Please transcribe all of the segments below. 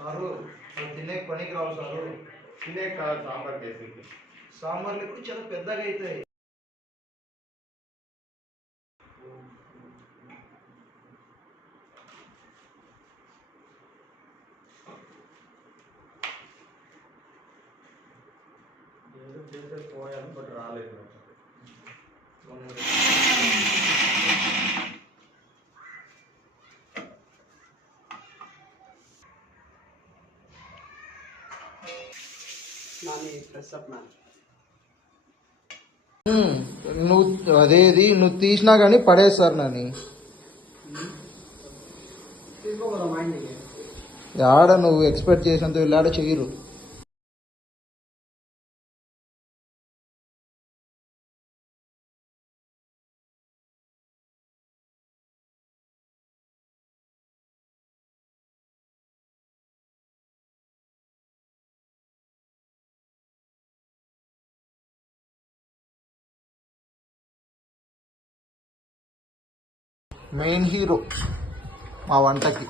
Sir తినే పనికి రావు sir. తినే కాదు సాంబార్ చేసి. సాంబార్లు ఇప్పుడు చాలా పెద్దగా అవుతాయి. ఏదో చేసే పోయాను బట్ రాలేదు. నువ్వు అదేది నువ్వు తీసినా కానీ పడేస్తారు నాని. ఆడ నువ్వు ఎక్స్పెక్ట్ చేసినంత వెళ్ళాడ చెయ్యరు. మెయిన్ హీరో మా వంటకి.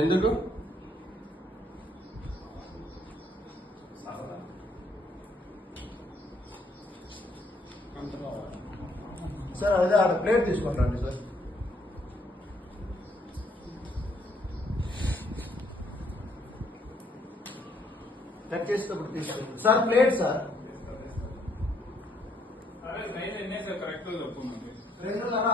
ఎందుకు సార్ అదే ఆడ ప్లేట్ తీసుకుంటాండి సార్. కట్ చేసేటప్పుడు తీసుకోండి సార్. ప్లేట్ సార్ రెండున్నర.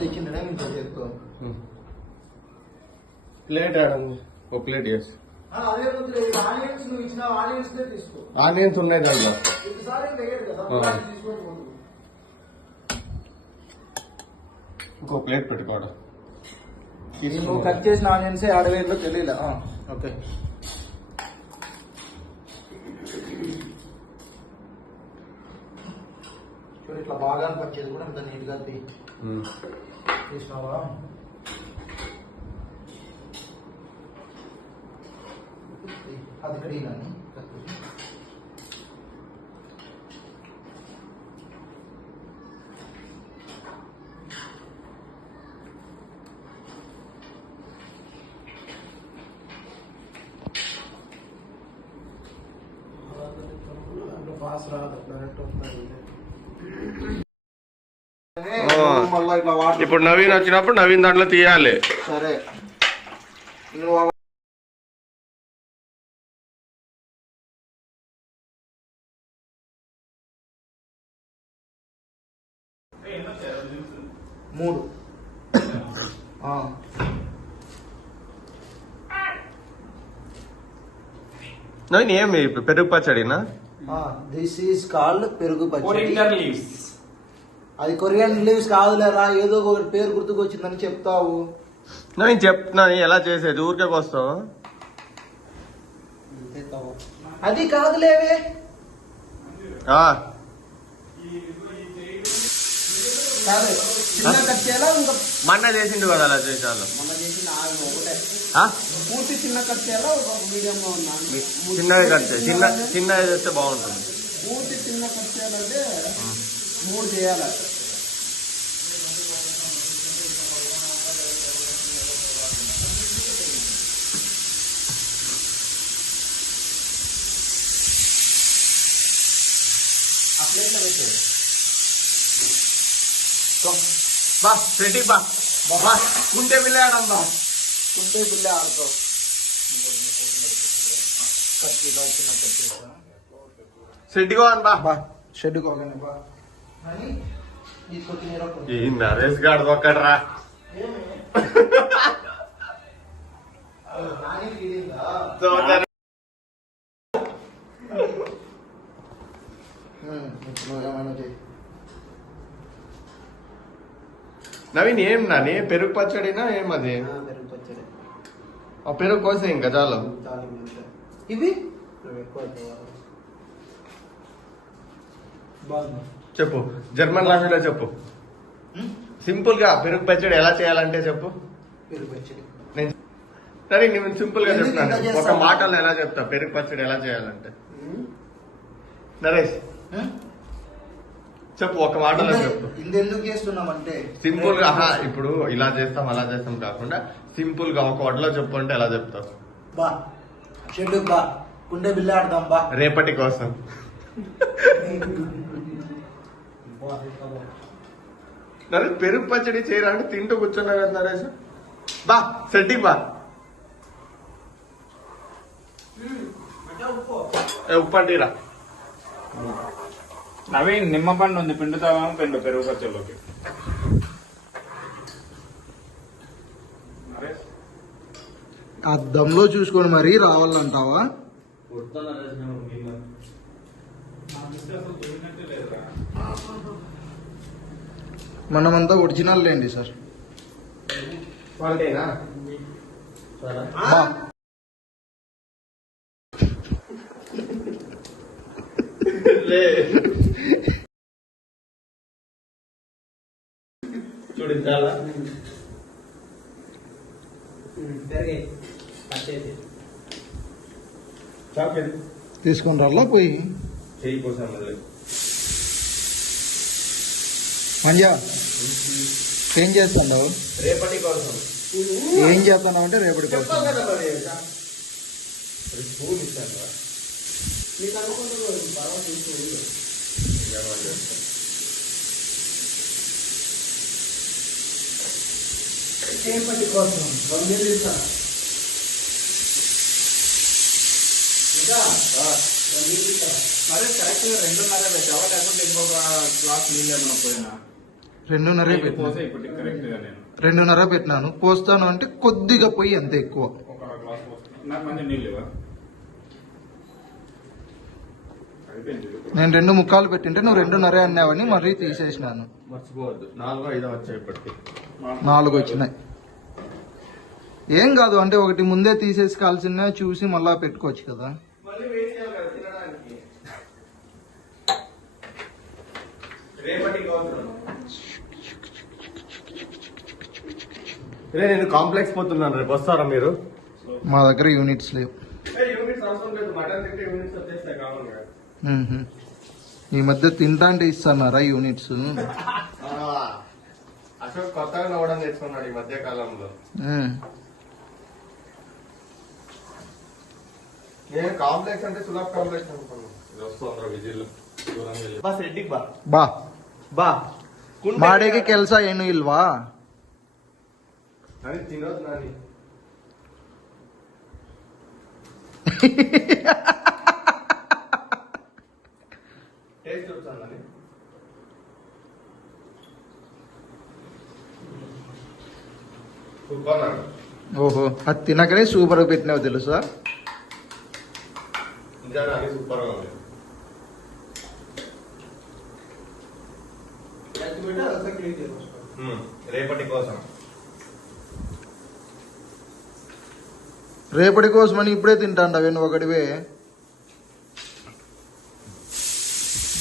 తెచ్చిండే చెప్తాం. ప్లేట్ ఆడము ఒక ప్లేట్ వేసి. అదే ఆనియన్స్ నువ్వు ఇచ్చిన ఆనియన్స్ తీసుకో. ఆనియన్స్ ఉన్నాయి దాంట్లో. ఇంకో ప్లేట్ పెట్టుకోవడం. నువ్వు కట్ చేసిన ఆనియన్స్ ఆడవేందో తెలియలే. ఓకే చూడు ఇట్లా బాగా అనిపించేది కూడా ఇంత నీట్గా తీసినావా. అది క్లీన్ అని పాస్ రాదు డైరెక్ట్ వస్తుంది. ఇప్పుడు నవీన్ వచ్చినప్పుడు నవీన్ దాంట్లో తీయాలి. సరే నువ్వు 3 నవీన్ ఏమి పెరుగు పచ్చడినా? దిస్ ఈస్ కాల్డ్ పెరుగు పచ్చడి. అది కొరియన్ లీవ్స్ కాదులేరా, ఏదో ఒకటి పేరు గుర్తుకు వచ్చిందని చెప్తావు. నేను చెప్తున్నా ఎలా చేసేది, ఊరికే వస్తావు. అది కాదులేవే. మొన్న చేసిండు కదా అలా చేసాను. పూర్తి చిన్న కట్ చేయాలా, మీడియంగా ఉన్నాను. చిన్నది కట్ చేయాలి, చిన్నది చేస్తే బాగుంటుంది. పూర్తి చిన్న కట్ చేయాలంటే 3 చేయాలి. బా రెడ్డి బా బా కుంటే బిల్లే ఆడం బా కుంటే బిల్లే ఆడతావు. షెడ్డుకో అని బా షెడ్డుకోగానే బా ఈ నరేష్ గాడు ఒక్కడరా. నువ్వు ఏమైనా చెయ్యి. నవీన్ ఏం నాని పెరుగు పచ్చడినా ఏమది? పెరుగు పచ్చడి. ఆ పెరుగు కోసం ఇంకా చాలు. ఇవి చెప్పు జర్మన్ లాంగ్వేజ్ లో చెప్పు. సింపుల్ గా పెరుగు పచ్చడి ఎలా చేయాలంటే చెప్పు. పెరుగు పచ్చడి నేను సరే నేను సింపుల్ గా చెప్తాను. ఒక మాటలో ఎలా చెప్తా పెరుగు పచ్చడి ఎలా చేయాలంటే. నరేష్ చెప్పు, ఒక మాటలో చెప్పు. ఇందెందుకు చేస్తున్నామంటే సింపుల్ గా ఇప్పుడు ఇలా చేస్తాం అలా చేస్తాం కాకుండా సింపుల్ గా ఒక వడ్లో చెప్పు అంటే ఎలా చెప్తావు? బా షెడ్డు బా కుండే బిల్లు ఆడదాం బా. రేపటి కోసం. నరేష్ పెరుగు పచ్చడి చేయాలంటే తింటూ కూర్చున్నా కదా నరేష్. బా సెట్టింగ్ బా. ఉప్పండిరా. నవీన్ నిమ్మ పండు ఉంది, పిండుతావా? పిండు పెరుగు పచ్చడిలోకి. అద్దంలో చూసుకొని మరీ రావాలంటావా? మనమంతా ఒరిజినల్ లేండి సార్. వాళ్ళేనా? బా. చూడించాలా? తీసుకొని రాలా పోయి చెయ్యి కోసం మంజా ఏం చేస్తున్నావు? రేపటి కోసం. ఏం చేస్తున్నావు అంటే రేపటి కోసం. చెప్పాలి కదా మరి. స్పూన్ ఇస్తాను రా. రేపటి కోసం మరి కరెక్ట్ గా 2:30 పెట్టావా లేకపోతే ఇంకొక గ్లాస్ నీళ్ళు ఏమైనా పోయినా? 2:30 పోసే పెట్టినా. ఇప్పుడు కరెక్ట్ గా నేను 2:30 పెట్టినాను. పోస్తాను అంటే కొద్దిగా పోయి అంతే, ఎక్కువ. ఒక గ్లాస్ పోస్తాను. నాకు మంచి నీళ్ళు ఇవ్వ. అయిపోయింది. నేను 2 ముక్కాలు పెట్టింటే నువ్వు 2:30 అన్నావని మరీ తీసేసినాను. మర్చిపోవద్దు. 4-5 వచ్చాయి ఇప్పటికి. 4 వచ్చినాయి. ఏం కాదు అంటే ఒకటి ముందే తీసేసి కాల్సిన చూసి మళ్ళా పెట్టుకోవచ్చు కదా. మళ్ళీ వేస్ట్ చేయాలి కదా తినడానికి. రేపటి కోసం. నేను కాంప్లెక్స్ పోతున్నాను, రేపు వస్తారా మీరు? మా దగ్గర యూనిట్స్ లేవు. యూనిట్స్ అవసరం లేదు, మటన్ తింటే యూనిట్స్ వచ్చేస్తాయి కావాలిగా. ఈ మధ్య తింటా అంటే ఇస్తున్నారా యూనిట్స్? అశోక్ కొత్తగా నవ్వడం నేర్చుకున్నాడు ఈ మధ్య కాలంలో. నేను కాంప్లెక్స్ అంటే సులభ కాంప్లెక్స్ అనుకున్నాను. ఇది వస్తుంది విజిల్. బా సెట్టింగ్ బా. ಬಾ బా ಮಾಡಿಗೆ ಕೆಲಸ ಏನು ಇಲ್ವಾ? అని తినొద్దు నాని. టేస్ట్ చూస్తాను నాని. సూపర్ నాని. ఓహో, అది తినకనే సూపర్ పెట్టినావు తెలుసా? ఇంకా నాని సూపర్ గా ఉంది. రేపటి కోసం. రేపటి కోసమని ఇప్పుడే తింటాండవే నువ్వు ఒకటివే.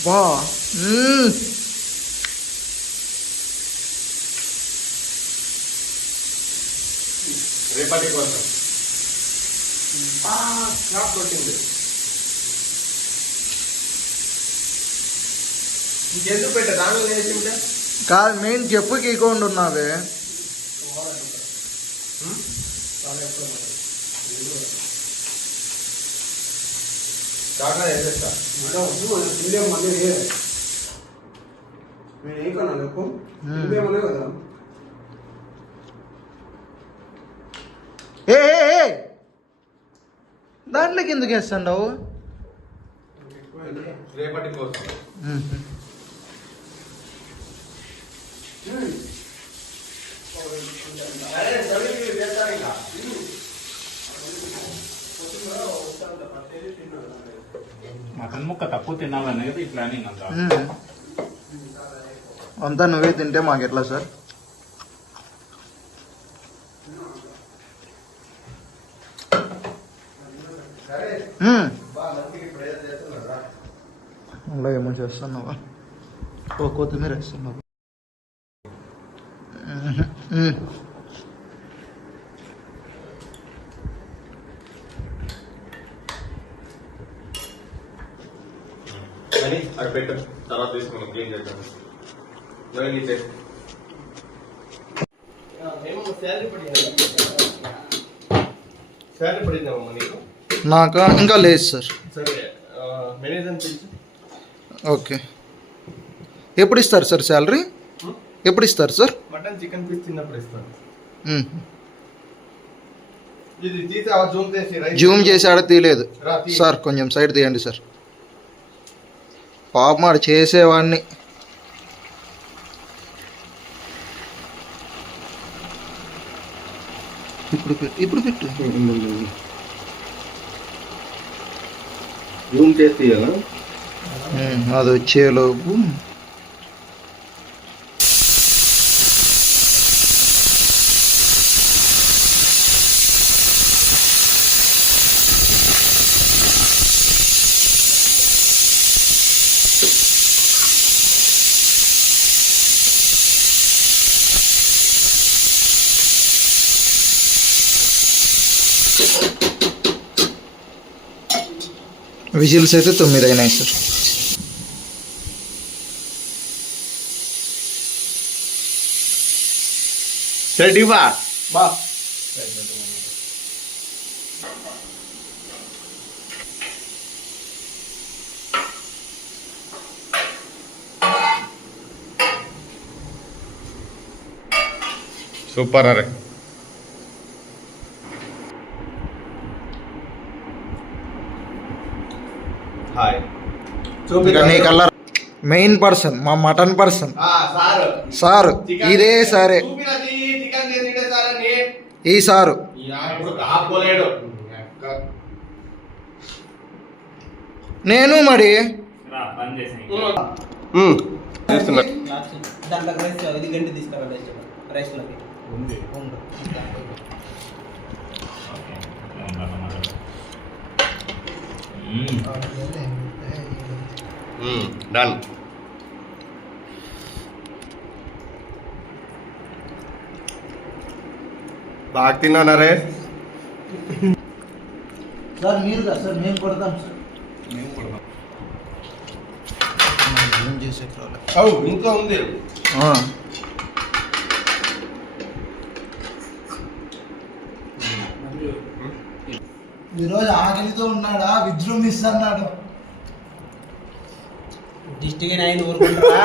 బా రేపటి కోసం షాప్ కొట్టింది. ఇంకెందుకు పెట్టా దానిలో వేసి ఉంటే కాదు, మెయిన్ చెప్పు కీకోండి ఉన్నావే. దాంట్లో వేసేస్తా. ఏ దాంట్లోకి ఎందుకు వేస్తాండవు? రేపటి కోసం. మటన్ ముక్క తక్కువ తినాలనేది ఈ ప్లానింగ్ అంతా. అంతా నువ్వే తింటే మాకు ఎట్లా సార్? అలా ఏమో చేస్తున్నావా? ఓ కొత్తిమీర వేస్తున్నావా? అని అక్కడ పెట్టు, తర్వాత తీసుకుని క్లీన్ చేద్దాం. శాలరీ పడిందమ్మా నీకు? నాకు ఇంకా లేదు సార్. సరే మేనేజర్ పిలిచి. ఓకే, ఎప్పుడు ఇస్తారు సార్ శాలరీ? ఎప్పుడు ఇస్తారు సార్? మటన్ చికెన్ పీస్ తిన్నప్పుడు ఇస్తాను. మ్మ్. ఇది తీసి ఆ జూమ్ చేసి జూమ్ చేసి ఆడ తీయలేదు రా, తీ. సార్, కొంచెం సైడ్ తీయండి సార్. పాపం ఆడ చేసేవాడిని. ఇప్పుడు పెట్టు, ఇప్పుడు పెట్టు. జూమ్ చేసి తీయాలా? అది వచ్చేలోపు విజిల్స్ అయితే 9 అయినాయి సార్. రెడీ బా బా. సూపర్ అరే. హాయ్. ఇంకా నీకల్లా మెయిన్ పర్సన్, మా మటన్ పర్సన్ సార్. ఇదే సరే ఈ సారు. నేను మరి రా, పని చేసి దాంట్లో రైస్ ఇది గంటి తీసుకురావాలి రైస్లోకి ఉంది. డన్. బాగా తిన్నానా రే? సార్ మీరు కదా సార్, మేము కొడతాం సార్. మేము కూడా ఏం చేసే ప్రాబ్లం. ఇంకా ఉంది. ఈరోజు ఆకలితో ఉన్నాడా, విజృంభిస్తున్నాడు. డిస్ట్రిక్ట్ 9 ఊరుకుంటారా?